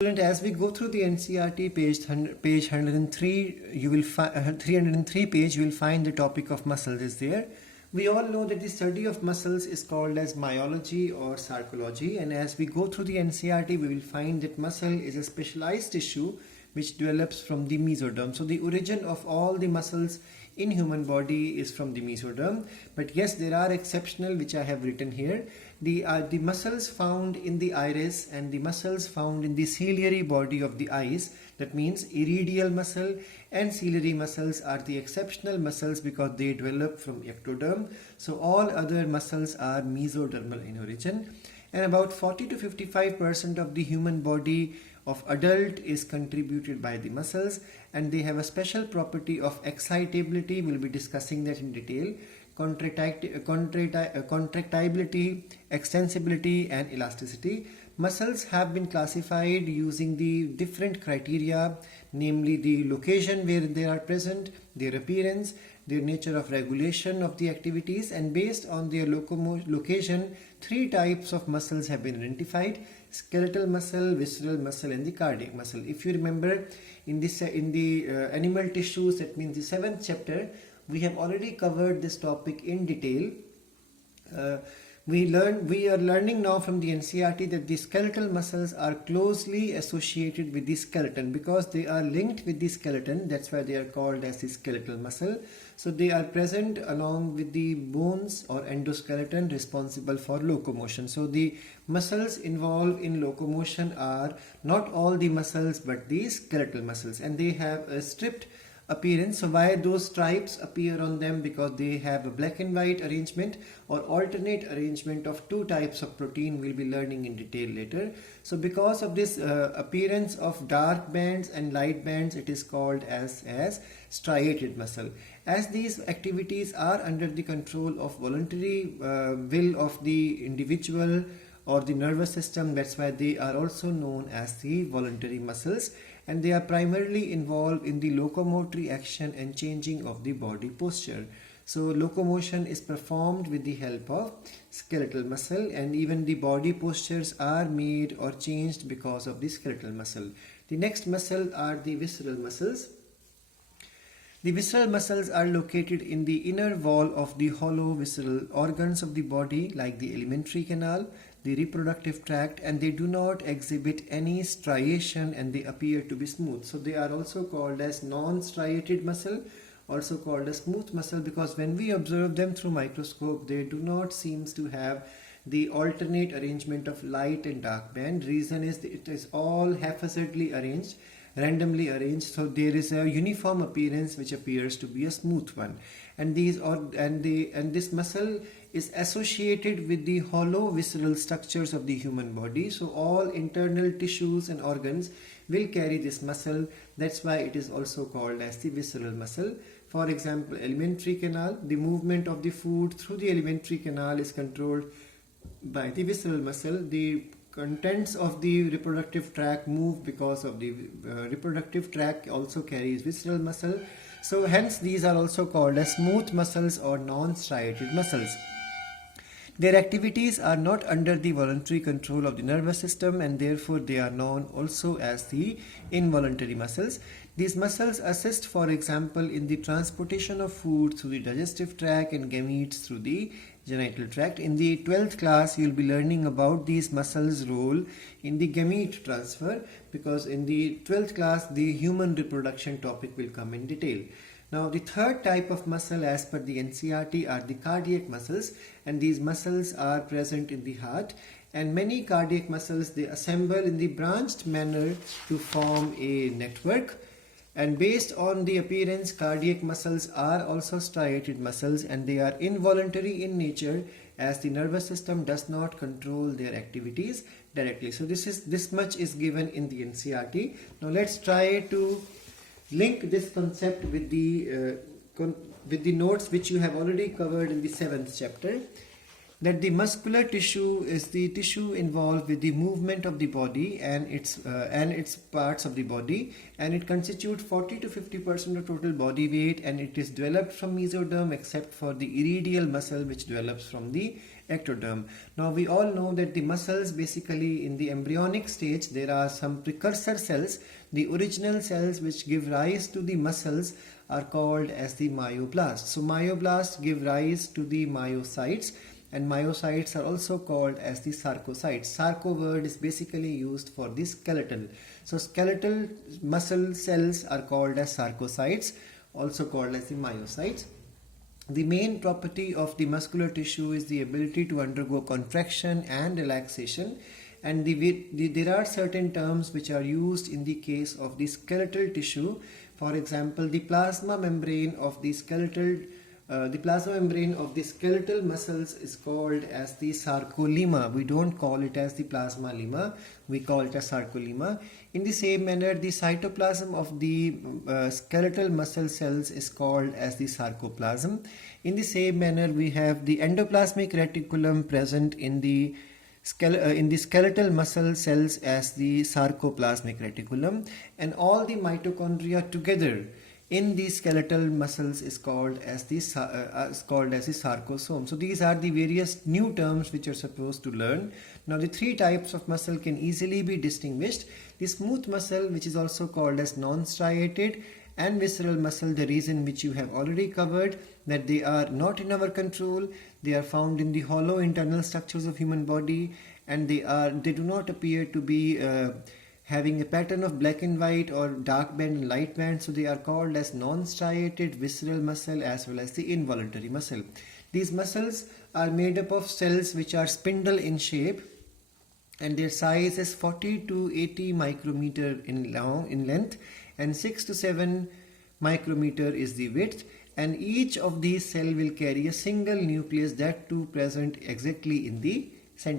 Student, as we go through the NCERT page 103, you will 303 page, you will find the topic of muscles is there. We all know that the study of muscles is called as myology or sarcology, and as we go through the NCERT, we will find that muscle is a specialized tissue which develops from the mesoderm. So the origin of all the muscles in human body is from the mesoderm, but yes, there are exceptional which I have written here. The muscles found in the iris and the muscles found in the ciliary body of the eyes, that means iridial muscle and ciliary muscles, are the exceptional muscles because they develop from ectoderm. So all other muscles are mesodermal in origin, and about 40 to 55% of the human body of adult is contributed by the muscles, and they have a special property of excitability. We'll be discussing that in detail. Contractibility, extensibility and elasticity. Muscles have been classified using the different criteria, namely the location where they are present, their appearance, their nature of regulation of the activities, and based on their location, three types of muscles have been identified: skeletal muscle, visceral muscle and the cardiac muscle. If you remember, in the animal tissues, that means the 7th chapter, we have already covered this topic in detail. We are learning now from the NCERT that the skeletal muscles are closely associated with the skeleton because they are linked with the skeleton. That's why they are called as the skeletal muscle. So they are present along with the bones or endoskeleton responsible for locomotion. So the muscles involved in locomotion are not all the muscles but the skeletal muscles, and they have a stripped appearance. So why those stripes appear on them? Because they have a black and white arrangement or alternate arrangement of two types of protein. We'll be learning in detail later. So because of this appearance of dark bands and light bands, it is called as striated muscle. As these activities are under the control of voluntary will of the individual or the nervous system, that's why they are also known as the voluntary muscles, and they are primarily involved in the locomotory action and changing of the body posture. So locomotion is performed with the help of skeletal muscle, and even the body postures are made or changed because of the skeletal muscle. The next muscle are the visceral muscles. The visceral muscles are located in the inner wall of the hollow visceral organs of the body, like the alimentary canal, the reproductive tract, and they do not exhibit any striation and they appear to be smooth. So they are also called as non-striated muscle, also called as smooth muscle, because when we observe them through microscope, they do not seem to have the alternate arrangement of light and dark band. Reason is that it is all haphazardly arranged, randomly arranged, so there is a uniform appearance which appears to be a smooth one. And this muscle is associated with the hollow visceral structures of the human body. So all internal tissues and organs will carry this muscle. That's why it is also called as the visceral muscle. For example, alimentary canal, the movement of the food through the alimentary canal is controlled by the visceral muscle. The contents of the reproductive tract move because of the reproductive tract also carries visceral muscle. So hence these are also called as smooth muscles or non-striated muscles. Their activities are not under the voluntary control of the nervous system, and therefore they are known also as the involuntary muscles. These muscles assist, for example, in the transportation of food through the digestive tract and gametes through the genital tract. In the 12th class, you will be learning about these muscles' role in the gamete transfer, because in the 12th class, the human reproduction topic will come in detail. Now, the third type of muscle as per the NCERT are the cardiac muscles, and these muscles are present in the heart. And many cardiac muscles, they assemble in the branched manner to form a network. And based on the appearance, cardiac muscles are also striated muscles, and they are involuntary in nature, as the nervous system does not control their activities directly. So this much is given in the NCERT. Now let's try to link this concept with the notes which you have already covered in the 7th chapter. that the muscular tissue is the tissue involved with the movement of the body and its parts of the body, and it constitutes 40 to 50% of total body weight, and it is developed from mesoderm except for the iridial muscle, which develops from the ectoderm. Now we all know that the muscles, basically in the embryonic stage, there are some precursor cells. The original cells which give rise to the muscles are called as the myoblasts. So myoblasts give rise to the myocytes, and myocytes are also called as the sarcocytes. Sarco word is basically used for the skeletal. So skeletal muscle cells are called as sarcocytes, also called as the myocytes. The main property of the muscular tissue is the ability to undergo contraction and relaxation, and there are certain terms which are used in the case of the skeletal tissue. For example, the plasma membrane of the skeletal muscles is called as the sarcolemma. We don't call it as the plasma lemma, we call it as sarcolemma. In the same manner, the cytoplasm of the skeletal muscle cells is called as the sarcoplasm. In the same manner, we have the endoplasmic reticulum present in the skeletal muscle cells as the sarcoplasmic reticulum, and all the mitochondria together in the skeletal muscles is called as the sarcosome. So these are the various new terms which you're supposed to learn. Now the three types of muscle can easily be distinguished. The smooth muscle, which is also called as non-striated, and visceral muscle, the reason which you have already covered, that they are not in our control. They are found in the hollow internal structures of human body, and they do not appear to be having a pattern of black and white or dark band and light band. So they are called as non-striated visceral muscle as well as the involuntary muscle. These muscles are made up of cells which are spindle in shape, and their size is 40 to 80 micrometer in length, and 6 to 7 micrometer is the width, and each of these cell will carry a single nucleus, that too present exactly in the center.